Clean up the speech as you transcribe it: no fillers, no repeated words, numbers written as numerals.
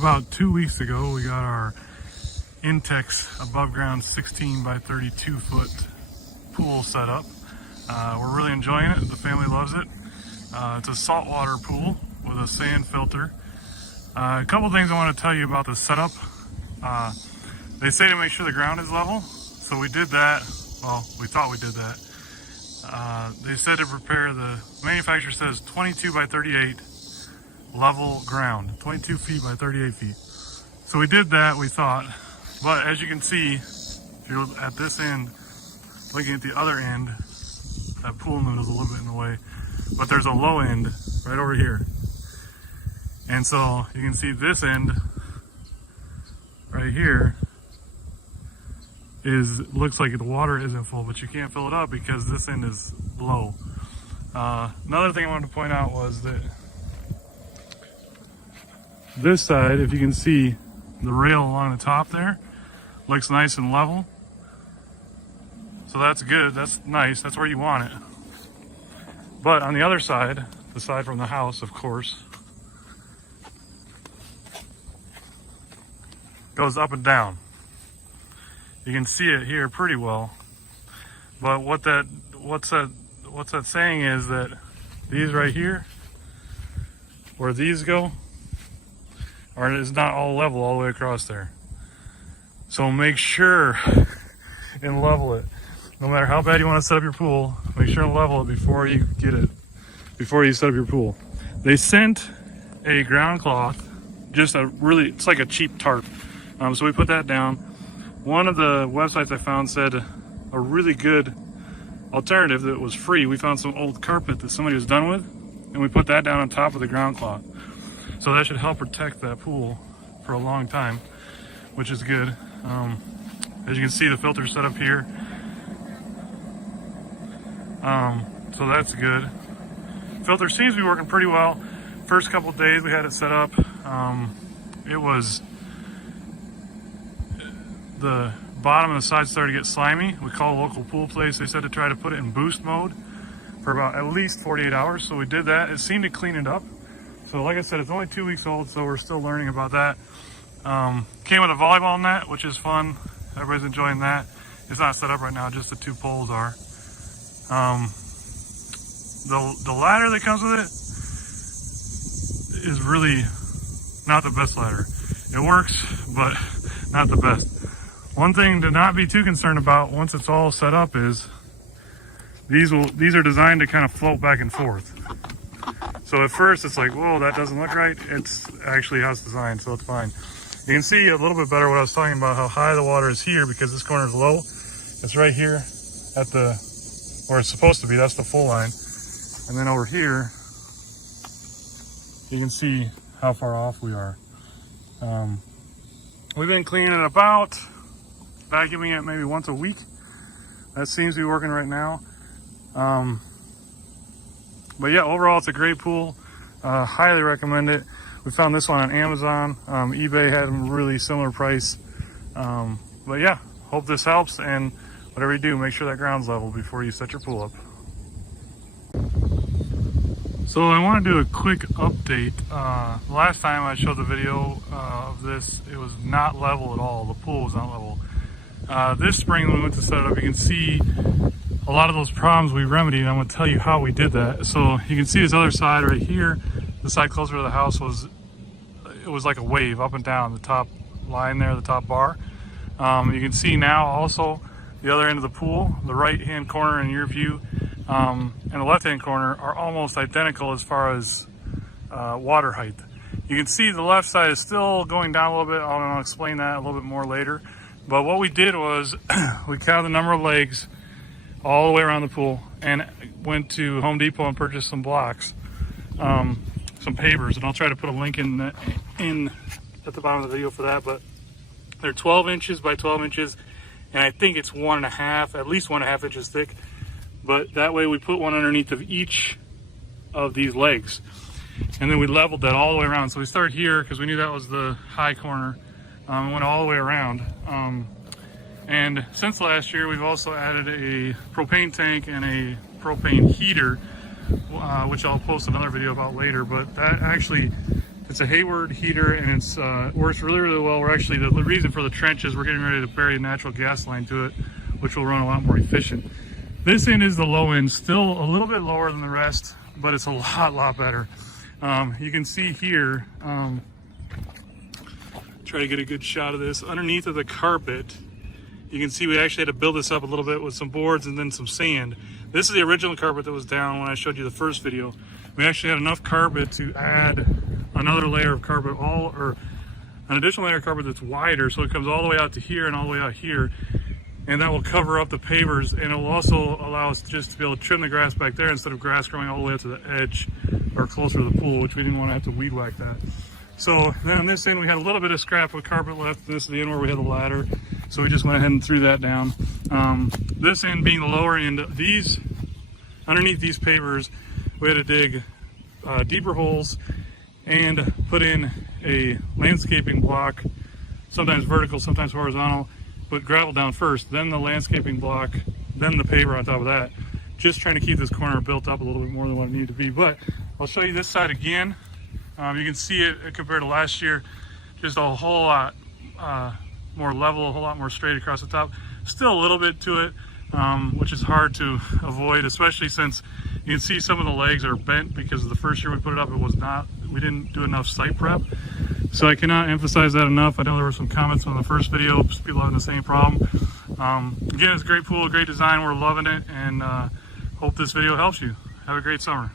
About 2 weeks ago, we got our INTEX above ground 16 by 32 foot pool set up. We're really enjoying it. The family loves it. It's a saltwater pool with a sand filter. A couple things I want to tell you about the setup. They say to make sure the ground is level, so we did that. Well, we thought we did that. They said to prepare, the manufacturer says 22 by 38 level ground, 22 feet by 38 feet. So we did that, we thought, but as you can see, if you're at this end, looking at the other end, that pool noodle is a little bit in the way, but there's a low end right over here. And so you can see this end right here looks like the water isn't full, but you can't fill it up because this end is low. Another thing I wanted to point out was that this side, if you can see the rail along the top there, looks nice and level. So that's good, that's nice, that's where you want it. But on the other side, the side from the house, of course, goes up and down. You can see it here pretty well. But what's that saying is that these right here, where these go, is not all level all the way across there. So make sure and level it. No matter how bad you want to set up your pool, make sure and level it before you set up your pool. They sent a ground cloth, it's like a cheap tarp. So we put that down. One of the websites I found said a really good alternative that was free. We found some old carpet that somebody was done with, and we put that down on top of the ground cloth. So that should help protect that pool for a long time, which is good. As you can see, the filter's set up here. So that's good. Filter seems to be working pretty well. First couple days we had it set up. The bottom and the side started to get slimy. We called a local pool place. They said to try to put it in boost mode for about at least 48 hours. So we did that. It seemed to clean it up. So like I said, it's only 2 weeks old, so we're still learning about that. Came with a volleyball net, which is fun. Everybody's enjoying that. It's not set up right now, just the 2 poles are. The ladder that comes with it is really not the best ladder. It works, but not the best. One thing to not be too concerned about once it's all set up is these are designed to kind of float back and forth. So at first it's like, whoa, that doesn't look right. It's actually how it's designed, so it's fine. You can see a little bit better what I was talking about, how high the water is here because this corner is low. It's right here at where it's supposed to be. That's the full line. And then over here, you can see how far off we are. We've been cleaning it about, vacuuming it maybe once a week. That seems to be working right now. But yeah, overall it's a great pool. Highly recommend it. We found this one on Amazon. eBay had a really similar price. But yeah, hope this helps, and whatever you do, make sure that ground's level before you set your pool up. So I want to do a quick update. Last time I showed the video of this, it was not level at all. The pool was not level. This spring when we went to set it up, you can see a lot of those problems we remedied. I'm going to tell you how we did that. So you can see this other side right here, the side closer to the house was like a wave up and down, the top line there, the top bar. You can see now also the other end of the pool, the right hand corner in your view, and the left hand corner are almost identical as far as water height. You can see the left side is still going down a little bit. I'll explain that a little bit more later. But what we did was we counted the number of legs all the way around the pool and went to Home Depot and purchased some blocks, some pavers, and I'll try to put a link in at the bottom of the video for that. But they're 12 inches by 12 inches, and I think it's 1.5, at least 1.5 inches thick. But that way we put one underneath of each of these legs, and then we leveled that all the way around. So we started here because we knew that was the high corner, and went all the way around. And since last year, we've also added a propane tank and a propane heater, which I'll post another video about later. But that actually It's a Hayward heater, and it's works really, really well. We're actually, the reason for the trench is we're getting ready to bury a natural gas line to it, which will run a lot more efficient. This end is the low end, still a little bit lower than the rest, but it's a lot better. You can see here, try to get a good shot of this. Underneath of the carpet, you can see we actually had to build this up a little bit with some boards and then some sand. This is the original carpet that was down when I showed you the first video. We actually had enough carpet to add another layer of carpet, or an additional layer of carpet that's wider, so it comes all the way out to here and all the way out here. And that will cover up the pavers, and it will also allow us just to be able to trim the grass back there instead of grass growing all the way up to the edge or closer to the pool, which we didn't want to have to weed whack that. So then on this end, we had a little bit of scrap of carpet left. This is the end where we had the ladder, so we just went ahead and threw that down. This end being the lower end, underneath these pavers, we had to dig deeper holes and put in a landscaping block, sometimes vertical, sometimes horizontal. Put gravel down first, then the landscaping block, then the paver on top of that. Just trying to keep this corner built up a little bit more than what it needed to be. But I'll show you this side again. You can see it compared to last year, just a whole lot more level, a whole lot more straight across the top. Still a little bit to it, which is hard to avoid, especially since you can see some of the legs are bent because the first year we put it up, we didn't do enough site prep. So I cannot emphasize that enough. I know there were some comments on the first video, people having the same problem. Again, it's a great pool, great design. We're loving it, and hope this video helps you. Have a great summer.